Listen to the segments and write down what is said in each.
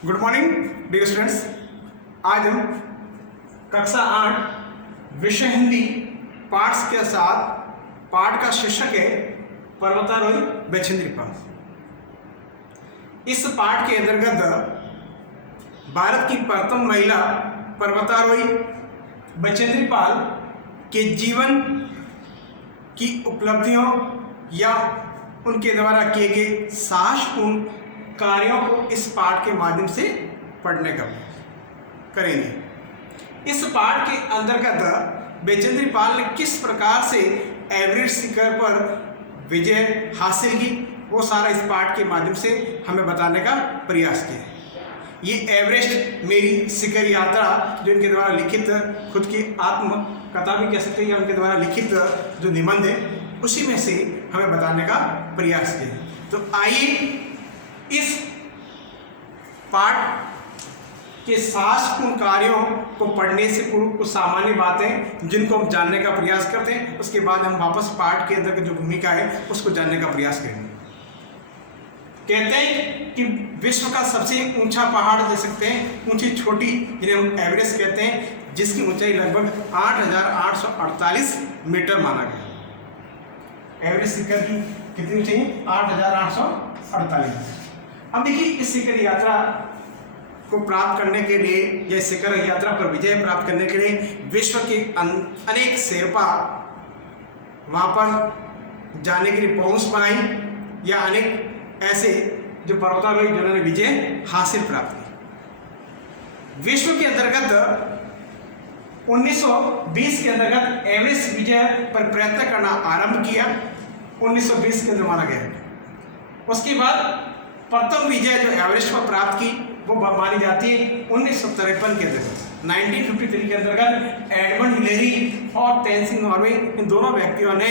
Good morning dear students. आज हम कक्षा 8 विषय हिंदी पाठ के साथ पाठ का शीर्षक है पर्वतारोही बचेंद्री पाल। इस पाठ के अंतर्गत भारत की प्रथम महिला पर्वतारोही बचेंद्री पाल के जीवन की उपलब्धियों या उनके द्वारा किए गए साहसपूर्ण कार्यों को इस पाठ के माध्यम से पढ़ने का करेंगे। इस पाठ के अंतर्गत बचेंद्री पाल ने किस प्रकार से एवरेस्ट शिखर पर विजय हासिल की वो सारा इस पाठ के माध्यम से हमें बताने का प्रयास किया। ये एवरेस्ट मेरी शिखर यात्रा जो इनके द्वारा लिखित खुद की आत्म कथा भी कह सकते हैं या उनके द्वारा लिखित जो निबंध है उसी में से हमें बताने का प्रयास किया। तो आइए इस पाठ के साहसपूर्ण कार्यों को पढ़ने से पूर्व कुछ सामान्य बातें जिनको हम जानने का प्रयास करते हैं, उसके बाद हम वापस पाठ के अंदर की जो भूमिका है उसको जानने का प्रयास करेंगे। कहते हैं कि विश्व का सबसे ऊंचा पहाड़ दे सकते हैं, ऊंची चोटी जिन्हें हम एवरेस्ट कहते हैं, जिसकी ऊंचाई लगभग 8,848 मीटर माना गया। एवरेस्ट शिखर की कितनी ऊंचाई? 8,848। अब देखिए इस शिखर यात्रा को प्राप्त करने के लिए या शिखर यात्रा पर विजय प्राप्त करने के लिए विश्व के अनेक शेरपा वहाँ पर जाने के लिए पहुँच बनाई या अनेक ऐसे जो पर्वतारोही जिन्होंने विजय हासिल प्राप्त की। विश्व के अंतर्गत 1920 के अंतर्गत एवरेस्ट विजय पर प्रयत्न करना आरंभ किया। 1920 के अंदर माना गया। उसके बाद प्रथम विजय जो एवरेस्ट पर प्राप्त की वो मानी जाती है 1953 के अंतर्गत। 1953 के अंतर्गत एडमंड हिलेरी और तेनजिंग नॉर्गे इन दोनों व्यक्तियों ने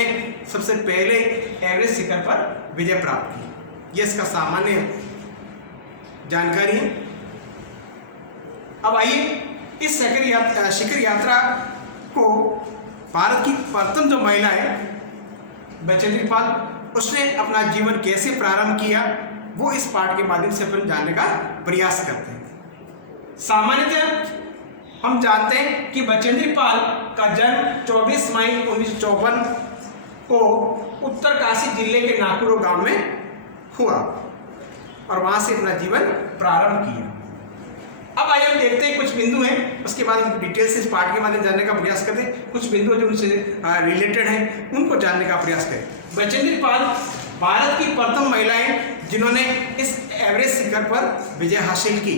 सबसे पहले एवरेस्ट शिखर पर विजय प्राप्त की। ये इसका सामान्य जानकारी है। अब आइए इस शिखर यात्रा को भारत की प्रथम जो महिला है बचेंद्री पाल, उसने अपना जीवन कैसे प्रारंभ किया वो इस पाठ के माध्यम से अपन जानने का प्रयास करते हैं। सामान्यतः हम जानते हैं कि बचेंद्री पाल का जन्म 24 मई 1954 को उत्तरकाशी जिले के नाकुरो गांव में हुआ और वहां से अपना जीवन प्रारंभ किया। अब आइए हम देखते हैं कुछ बिंदु हैं, उसके बाद हम डिटेल से इस पाठ के माध्यम जानने का प्रयास करते हैं। कुछ बिंदु जो उनसे रिलेटेड हैं उनको जानने का प्रयास करें। बचेंद्री पाल भारत की प्रथम महिलाएं जिन्होंने इस एवरेस्ट शिखर पर विजय हासिल की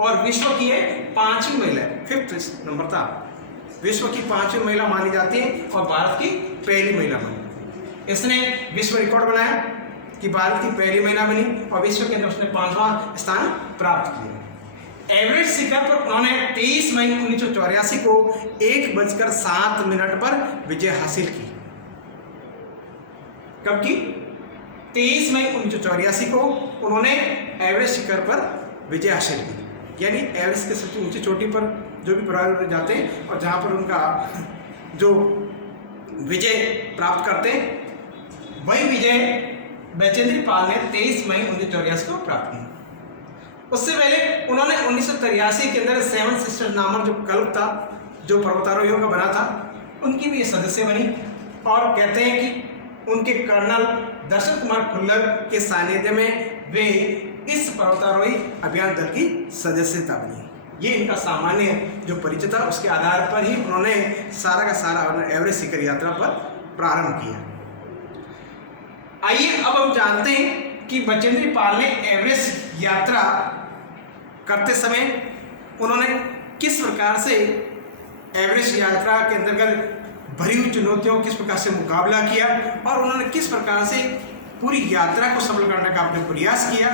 और विश्व की है 5वीं महिला, 5th नंबर था। विश्व की 5वीं महिला मानी जाती है और भारत की पहली महिला बनी। इसने विश्व रिकॉर्ड बनाया कि भारत की पहली महिला बनी और विश्व के अंदर उसने 5वां स्थान प्राप्त किया। एवरेस्ट शिखर पर उन्होंने 23 मई 1984 को 1:07 पर विजय हासिल की। कब की? 23 मई 1984 को उन्होंने एवरेस्ट शिखर पर विजय हासिल की। यानी एवरेस्ट के सबसे ऊंची चोटी पर जो भी पर्वतारोही जाते हैं और जहाँ पर उनका जो विजय प्राप्त करते हैं वही विजय बचेंद्री पाल ने 23 मई 1984 को प्राप्त की। उससे पहले उन्होंने 1983 के अंदर 7 सिस्टर्स नामक जो क्लब था जो पर्वतारोहियों का बना था उनकी भी सदस्य बनी और कहते हैं कि उनके कर्नल दर्शन कुमार खुल्लर के सानिध्य में वे इस पर्वतारोही अभियान दल की सदस्यता बनी। ये इनका सामान्य जो परिचय था उसके आधार पर ही उन्होंने सारा का सारा एवरेस्ट शिखर यात्रा पर प्रारंभ किया। आइए अब हम जानते हैं कि बचेंद्री पाल ने एवरेस्ट यात्रा करते समय उन्होंने किस प्रकार से एवरेस्ट यात्रा के अंतर्गत भरी हुई चुनौतियों किस प्रकार से मुकाबला किया और उन्होंने किस प्रकार से पूरी यात्रा को सफल करने का अपने प्रयास किया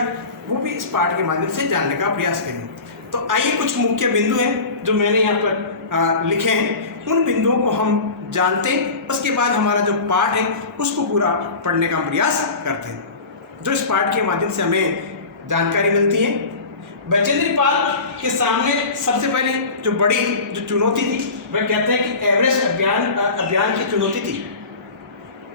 वो भी इस पाठ के माध्यम से जानने का प्रयास करेंगे। तो आइए कुछ मुख्य बिंदु हैं जो मैंने यहाँ पर लिखे हैं, उन बिंदुओं को हम जानते हैं। उसके बाद हमारा जो पाठ है उसको पूरा पढ़ने का प्रयास करते हैं जो इस पाठ के माध्यम से हमें जानकारी मिलती है। बचेंद्री पाल के सामने सबसे पहले जो बड़ी जो चुनौती थी वह कहते हैं कि एवरेस्ट अभियान की चुनौती थी,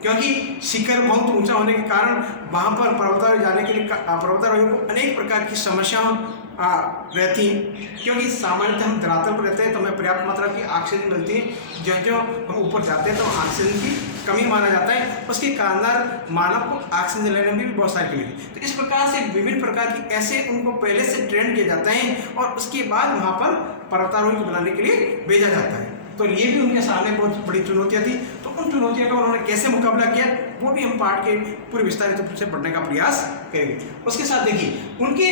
क्योंकि शिखर बहुत ऊंचा होने के कारण वहाँ पर पर्वतारोही जाने के लिए पर्वतारोहियों को अनेक प्रकार की समस्याओं रहती हैं, क्योंकि सामान्यतः हम धरातल पर रहते हैं तो हमें पर्याप्त मात्रा की ऑक्सीजन मिलती है। जो जो हम ऊपर जाते हैं तो ऑक्सीजन की कमी माना जाता है, उसके कारण मानव को ऑक्सीजन लेने में भी बहुत सारी कमी थी। तो इस प्रकार से विभिन्न प्रकार की ऐसे उनको पहले से ट्रेन किया जाता है और उसके बाद वहाँ पर पर्वतारोही को बनाने के लिए भेजा जाता है। तो ये भी उनके सामने बहुत बड़ी चुनौतियाँ थी। तो उन चुनौतियों का उन्होंने कैसे मुकाबला किया वो भी हम पाठ के पूरे विस्तारित रूप से पढ़ने का प्रयास करेंगे। उसके साथ देखिए उनके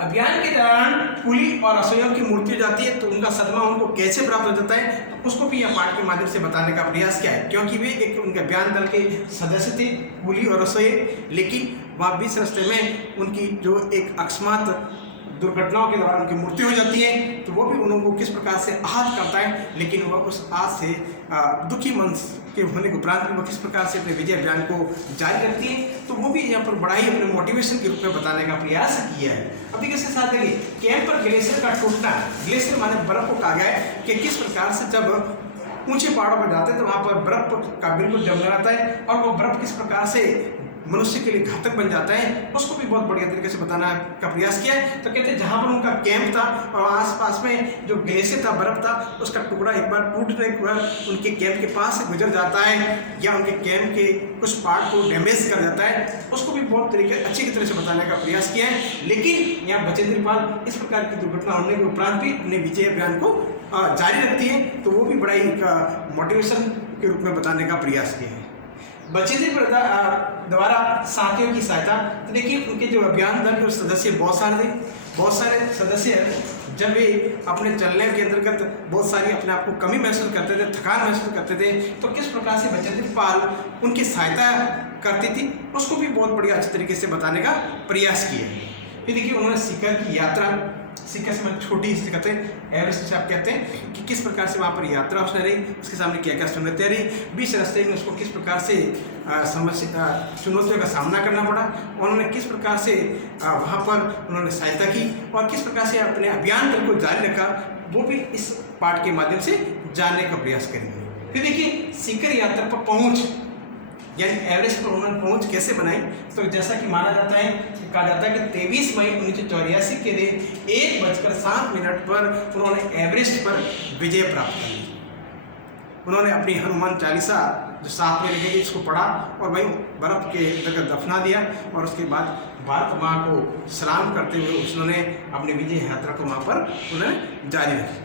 अभियान के दौरान कुली और रसोइयों की मृत्यु जाती है, तो उनका सदमा उनको कैसे प्राप्त हो जाता है तो उसको भी यह पाठ के माध्यम से बताने का प्रयास किया है, क्योंकि वे एक उनके अभियान दल के सदस्य थे, कुली और रसोई। लेकिन वहाँ बीच रास्ते में उनकी जो एक अकस्मात दुर्घटनाओं के दौरान उनकी मृत्यु हो जाती है, तो वो भी उनको किस प्रकार से आहत करता है, लेकिन वह उस आहत से दुखी मन के होने के उपरांत भी वो किस प्रकार से अपने विजय अभियान को जारी रखती है, तो वो भी यहाँ पर बड़ा ही अपने मोटिवेशन के रूप में बताने का प्रयास किया है। अब इसके साथ देखिए कैंप पर ग्लेशियर का टूटना, ग्लेशियर माने बर्फ को कहा गया है कि किस प्रकार से जब ऊंचे पहाड़ों पर जाते हैं तो वहाँ पर बर्फ का बिल्कुल जम जाता है और वो बर्फ किस प्रकार से मनुष्य के लिए घातक बन जाता है, उसको भी बहुत बढ़िया तरीके से बताने का प्रयास किया है। तो कहते हैं जहाँ पर उनका कैंप था और आसपास में जो ग्लेशियर था, बर्फ था, उसका टुकड़ा एक बार टूटने के बाद उनके कैंप के पास से गुजर जाता है या उनके कैंप के कुछ पार्ट को डैमेज कर जाता है, उसको भी बहुत अच्छी तरह से बताने का प्रयास किया है। लेकिन यहाँ बचेंद्री पाल इस प्रकार की दुर्घटना होने के उपरांत भी अपने विजय अभियान को जारी रखती है, तो वो भी बड़ा ही मोटिवेशन के रूप में बताने का प्रयास किया है। बचेंद्री द्वारा साथियों की सहायता, तो देखिए उनके जो अभियान दल के सदस्य बहुत सारे सदस्य जब वे अपने चलने के अंतर्गत बहुत सारी अपने आप को कमी महसूस करते थे, थकान महसूस करते थे, तो किस प्रकार से बचेंद्री पाल उनकी सहायता करती थी उसको भी बहुत बढ़िया अच्छे तरीके से बताने का प्रयास किया। फिर देखिए उन्होंने शिखर की यात्रा, शिखर से छोटी से कहते हैं एवरेस्ट से आप कहते हैं कि किस प्रकार से वहाँ पर यात्रा उसने रही, उसके सामने क्या क्या चुनौतियाँ रही, बीच रास्ते में उसको किस प्रकार से चुनौतियों का सामना करना पड़ा, उन्होंने किस प्रकार से वहाँ पर उन्होंने सहायता की और किस प्रकार से अपने अभियान को जारी रखा, वो भी इस पाठ के माध्यम से जानने का प्रयास करेंगे। फिर देखिए शिखर यात्रा पर पहुँच यानी एवरेस्ट पर उन्होंने पहुंच कैसे बनाई, तो जैसा कि माना जाता है, कहा जाता है कि 23 मई 1984 के दिन 1:07 पर उन्होंने एवरेस्ट पर विजय प्राप्त कर ली। उन्होंने अपनी हनुमान चालीसा जो साथ में लिखी इसको पढ़ा और वहीं बर्फ के अंतर्गत दफना दिया और उसके बाद भारत माँ को सलाम करते हुए उन्होंने अपनी विजय यात्रा को वहाँ पर उन्होंने जारी रखी।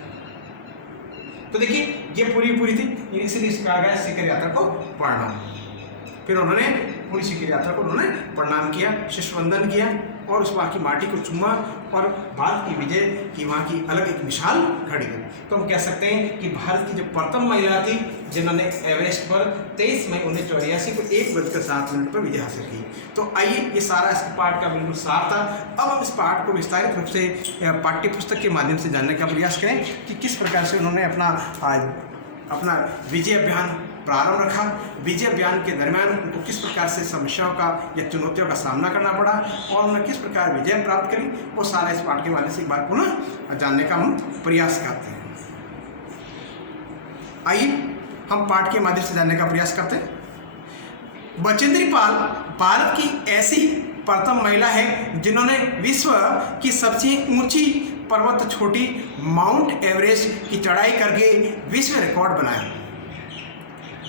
तो देखिए ये पूरी थी, इसलिए कहा गया शिखर यात्रा को पढ़ना। फिर उन्होंने पूरी शिखर यात्रा को उन्होंने प्रणाम किया, शिष्यवंदन किया और उस वहाँ की माटी को चूमा और भारत की विजय की वहाँ की अलग एक मिसाल खड़ी की। तो हम कह सकते हैं कि भारत की जो प्रथम महिला थी जिन्होंने एवरेस्ट पर 23 मई 1984 को 1:07 पर विजय हासिल की। तो आइए ये सारा इस पाठ का बिल्कुल सार था। अब हम इस पाठ को विस्तारित रूप से पाठ्य पुस्तक के माध्यम से जानने का प्रयास करें कि किस प्रकार से उन्होंने अपना विजय अभियान प्रारंभ रखा, विजय अभियान के दरमियान उनको किस प्रकार से समस्याओं का या चुनौतियों का सामना करना पड़ा और उन्होंने किस प्रकार विजय प्राप्त करी, वो सारा इस पाठ के माध्यम से एक बार पुनः जानने का हम प्रयास करते हैं। आइए हम पाठ के माध्यम से जानने का प्रयास करते हैं। बचेंद्री पाल भारत की ऐसी प्रथम महिला है जिन्होंने विश्व की सबसे ऊंची पर्वत चोटी माउंट एवरेस्ट की चढ़ाई करके विश्व रिकॉर्ड बनाया।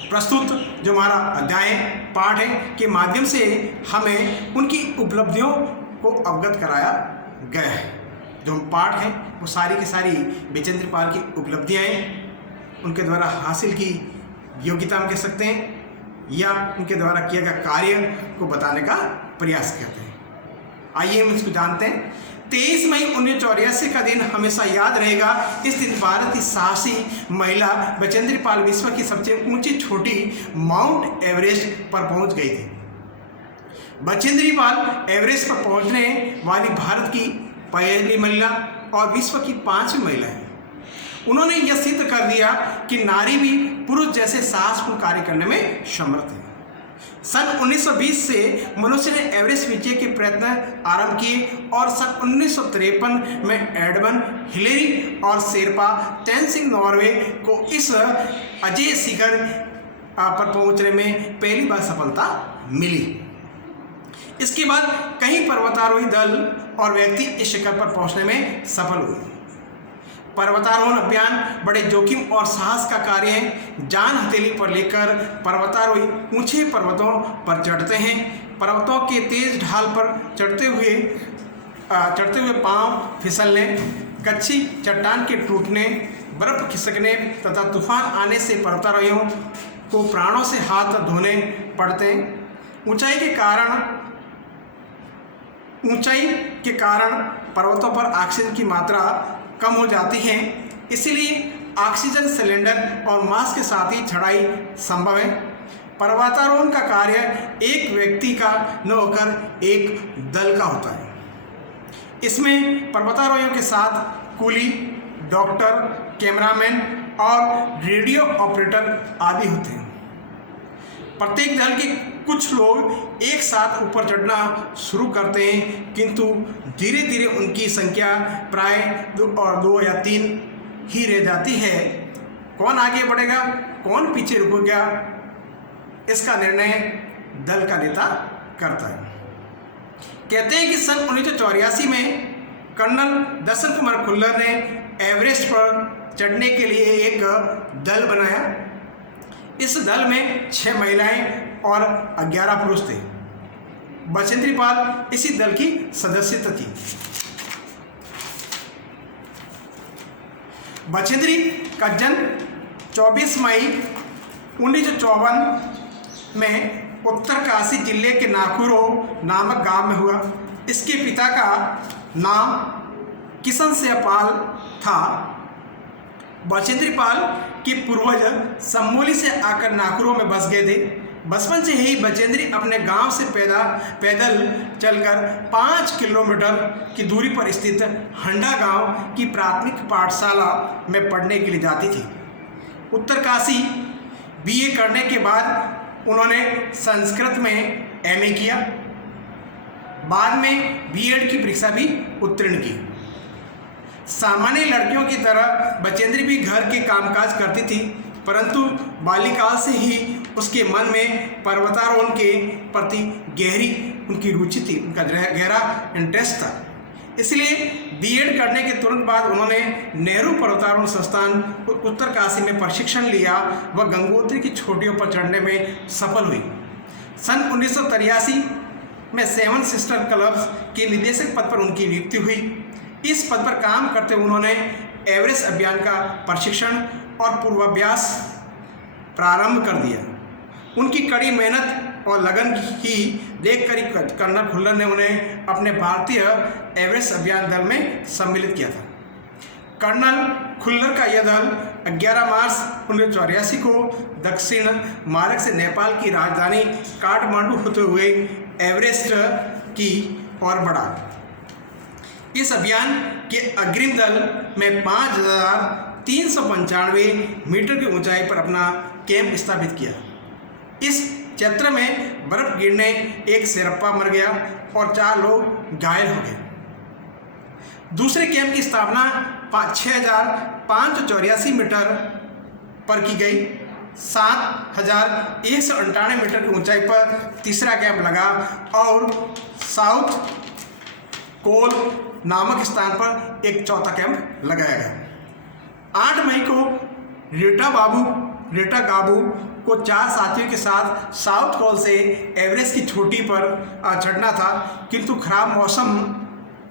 प्रस्तुत जो हमारा अध्याय पाठ है के माध्यम से हमें उनकी उपलब्धियों को अवगत कराया गया है। जो पाठ है वो सारी की सारी बचेंद्री पाल की उपलब्धियाँ हैं, उनके द्वारा हासिल की योग्यता हम कह सकते हैं या उनके द्वारा किया गया कार्य को बताने का प्रयास करते हैं। आइए हम इसको जानते हैं। 23 मई 1984 का दिन हमेशा याद रहेगा। इस दिन भारत की साहसी महिला बचेंद्री पाल विश्व की सबसे ऊंची चोटी माउंट एवरेस्ट पर पहुंच गई थी। बचेंद्री पाल एवरेस्ट पर पहुंचने वाली भारत की पहली महिला और विश्व की 5वीं महिला है। उन्होंने यह सिद्ध कर दिया कि नारी भी पुरुष जैसे साहसपूर्ण कार्य करने में समर्थ है। सन 1920 से मनुष्य ने एवरेस्ट विजय के प्रयत्न आरंभ किए और सन 1953 में एडमन हिलेरी और शेरपा तेनसिंग नॉर्वे को इस अजय शिखर पर पहुंचने में पहली बार सफलता मिली। इसके बाद कई पर्वतारोही दल और व्यक्ति इस शिखर पर पहुंचने में सफल हुए। पर्वतारोहण अभियान बड़े जोखिम और साहस का कार्य है। जान हथेली पर लेकर पर्वतारोही ऊंचे पर्वतों पर चढ़ते हैं। पर्वतों के तेज ढाल पर चढ़ते हुए पांव फिसलने, कच्ची चट्टान के टूटने, बर्फ खिसकने तथा तूफान आने से पर्वतारोहियों को प्राणों से हाथ धोने पड़ते हैं। ऊंचाई के कारण पर्वतों पर ऑक्सीजन की मात्रा कम हो जाती है, इसलिए ऑक्सीजन सिलेंडर और मास्क के साथ ही चढ़ाई संभव है। पर्वतारोहण का कार्य एक व्यक्ति का न होकर एक दल का होता है। इसमें पर्वतारोहियों के साथ कूली, डॉक्टर, कैमरामैन और रेडियो ऑपरेटर आदि होते हैं। प्रत्येक दल के कुछ लोग एक साथ ऊपर चढ़ना शुरू करते हैं, किंतु धीरे धीरे उनकी संख्या प्राय 2 या 3 ही रह जाती है। कौन आगे बढ़ेगा, कौन पीछे रुकेगा, इसका निर्णय दल का नेता करता है। कहते हैं कि सन 1984 में कर्नल दर्शन कुमार खुल्लर ने एवरेस्ट पर चढ़ने के लिए एक दल बनाया। इस दल में 6 महिलाएं और 11 पुरुष थे। बचेंद्री पाल इसी दल की सदस्य थी। बचेंद्री का जन्म 24 मई 1954 में उत्तरकाशी जिले के नाकुरो नामक गांव में हुआ। इसके पिता का नाम किशन सिंह पाल था। बचेंद्री पाल के पूर्वज समोली से आकर नाकुरो में बस गए थे। बचपन से ही बचेंद्री अपने गांव से पैदल चलकर 5 किलोमीटर की दूरी पर स्थित हंडा गांव की प्राथमिक पाठशाला में पढ़ने के लिए जाती थी। उत्तरकाशी बीए करने के बाद उन्होंने संस्कृत में एमए किया। बाद में बीएड की परीक्षा भी उत्तीर्ण की। सामान्य लड़कियों की तरह बचेंद्री भी घर के कामकाज करती थी, परंतु बाल्यकाल से ही उसके मन में पर्वतारोहण के प्रति गहरी उनकी रुचि थी, उनका गहरा इंटरेस्ट था। इसलिए बीएड करने के तुरंत बाद उन्होंने नेहरू पर्वतारोहण संस्थान उत्तरकाशी में प्रशिक्षण लिया व गंगोत्री की चोटियों पर चढ़ने में सफल हुई। सन 1983 में 7 सिस्टर क्लब्स के निदेशक पद पर उनकी नियुक्ति हुई। इस पद पर काम करते उन्होंने एवरेस्ट अभियान का प्रशिक्षण और पूर्वाभ्यास प्रारंभ कर दिया। उनकी कड़ी मेहनत और लगन ही देखकर कर्नल खुल्लर ने उन्हें अपने भारतीय एवरेस्ट अभियान दल में सम्मिलित किया था। कर्नल खुल्लर का यह दल 11 मार्च 1984 को दक्षिण मार्ग से नेपाल की राजधानी काठमांडू होते हुए एवरेस्ट की ओर बढ़ा। इस अभियान के अग्रिम दल में 5395 मीटर की ऊंचाई पर अपना कैंप स्थापित किया। इस क्षेत्र में बर्फ गिरने एक शेरप्पा मर गया और 4 लोग घायल हो गए। दूसरे कैंप की स्थापना 6584 मीटर पर की गई। 7198 मीटर की ऊंचाई पर तीसरा कैंप लगा और साउथ कोल नामक स्थान पर एक चौथा कैंप लगाया गया। 8 मई को रेटा गाबू को 4 साथियों के साथ साउथ कोल से एवरेस्ट की चोटी पर चढ़ना था, किंतु खराब मौसम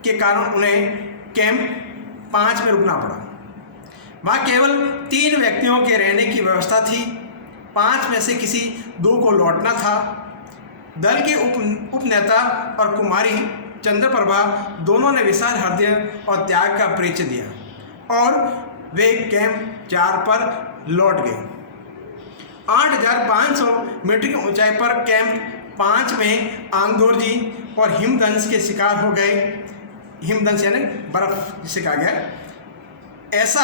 के कारण उन्हें कैंप 5 में रुकना पड़ा। वहाँ केवल 3 व्यक्तियों के रहने की व्यवस्था थी। 5 में से किसी 2 को लौटना था। दल के उपनेता और कुमारी चंद्रप्रभा दोनों ने विशाल हृदय और त्याग का परिचय दिया और वे कैंप 4 पर लौट गए। 8500 मीटर की ऊंचाई पर कैंप 5 में आंगदोरजी और हिमदंश के शिकार हो गए। हिमदंश यानी बर्फ जिसे कहा गया। ऐसा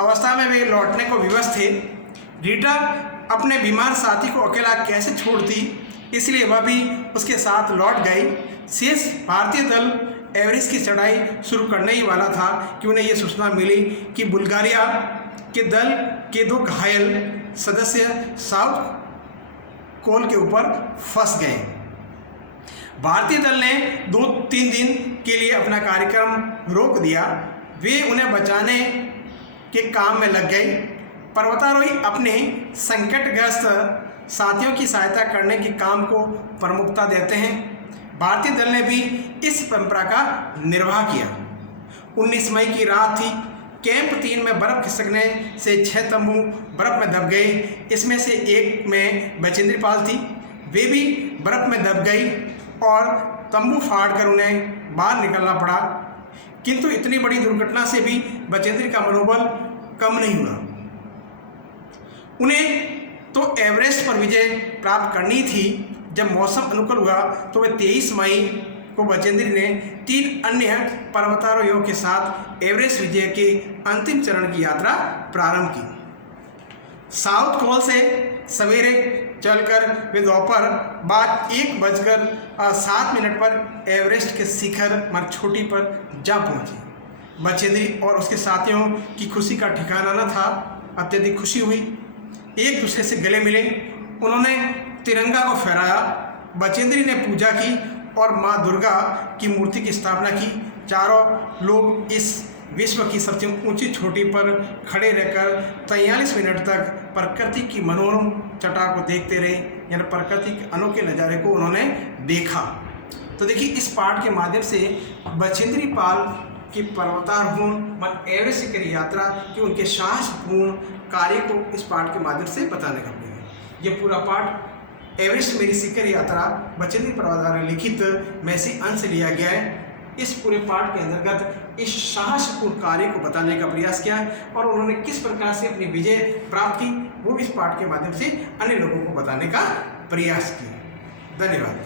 अवस्था में वे लौटने को विवश थे। रीटा अपने बीमार साथी को अकेला कैसे छोड़ती, इसलिए वह भी उसके साथ लौट गई। शेष भारतीय दल एवरेस्ट की चढ़ाई शुरू करने ही वाला था कि उन्हें यह सूचना मिली कि बुल्गारिया के दल के 2 घायल सदस्य साउथ कोल के ऊपर फंस गए। भारतीय दल ने 2-3 दिन के लिए अपना कार्यक्रम रोक दिया। वे उन्हें बचाने के काम में लग गए। पर्वतारोही अपने संकटग्रस्त साथियों की सहायता करने के काम को प्रमुखता देते हैं। भारतीय दल ने भी इस परंपरा का निर्वाह किया। 19 मई की रात थी। कैंप 3 में बर्फ खिसकने से 6 तंबू बर्फ में दब गए। इसमें से एक में बचेंद्री पाल थी। वे भी बर्फ में दब गई और तंबू फाड़कर उन्हें बाहर निकलना पड़ा। किंतु इतनी बड़ी दुर्घटना से भी बचेंद्री का मनोबल कम नहीं हुआ। उन्हें तो एवरेस्ट पर विजय प्राप्त करनी थी। जब मौसम अनुकूल हुआ तो वे 23 मई को बचेंद्री ने 3 अन्य पर्वतारोहियों के साथ एवरेस्ट विजय के अंतिम चरण की यात्रा प्रारंभ की। साउथ पोल से सवेरे चलकर वे दोपहर बाद 1:07 पर एवरेस्ट के शिखर मरछोटी पर जा पहुंचे। बचेंद्री और उसके साथियों की खुशी का ठिकाना न था। अत्यधिक खुशी हुई। एक दूसरे से गले मिले। उन्होंने तिरंगा को फहराया। बचेंद्री ने पूजा की और माँ दुर्गा की मूर्ति की स्थापना की। चारों लोग इस विश्व की सबसे ऊंची चोटी पर खड़े रहकर 43 मिनट तक प्रकृति की मनोरम छटा को देखते रहे, यानी प्रकृति के अनोखे नज़ारे को उन्होंने देखा। तो देखिए, इस पाठ के माध्यम से बचेंद्री पाल की पर्वतारोहण एवरेस्ट शिखर यात्रा की उनके साहसपूर्ण कार्य को इस पाठ के माध्यम से बताने का प्रयास है। ये पूरा पाठ एवरेस्ट मेरी शिखर यात्रा बचेंद्री पाल द्वारा लिखित में से अंश लिया गया है। इस पूरे पाठ के अंतर्गत इस साहसपूर्ण कार्य को बताने का प्रयास किया है और उन्होंने किस प्रकार से अपनी विजय प्राप्त की वो इस पाठ के माध्यम से अन्य लोगों को बताने का प्रयास किया। धन्यवाद।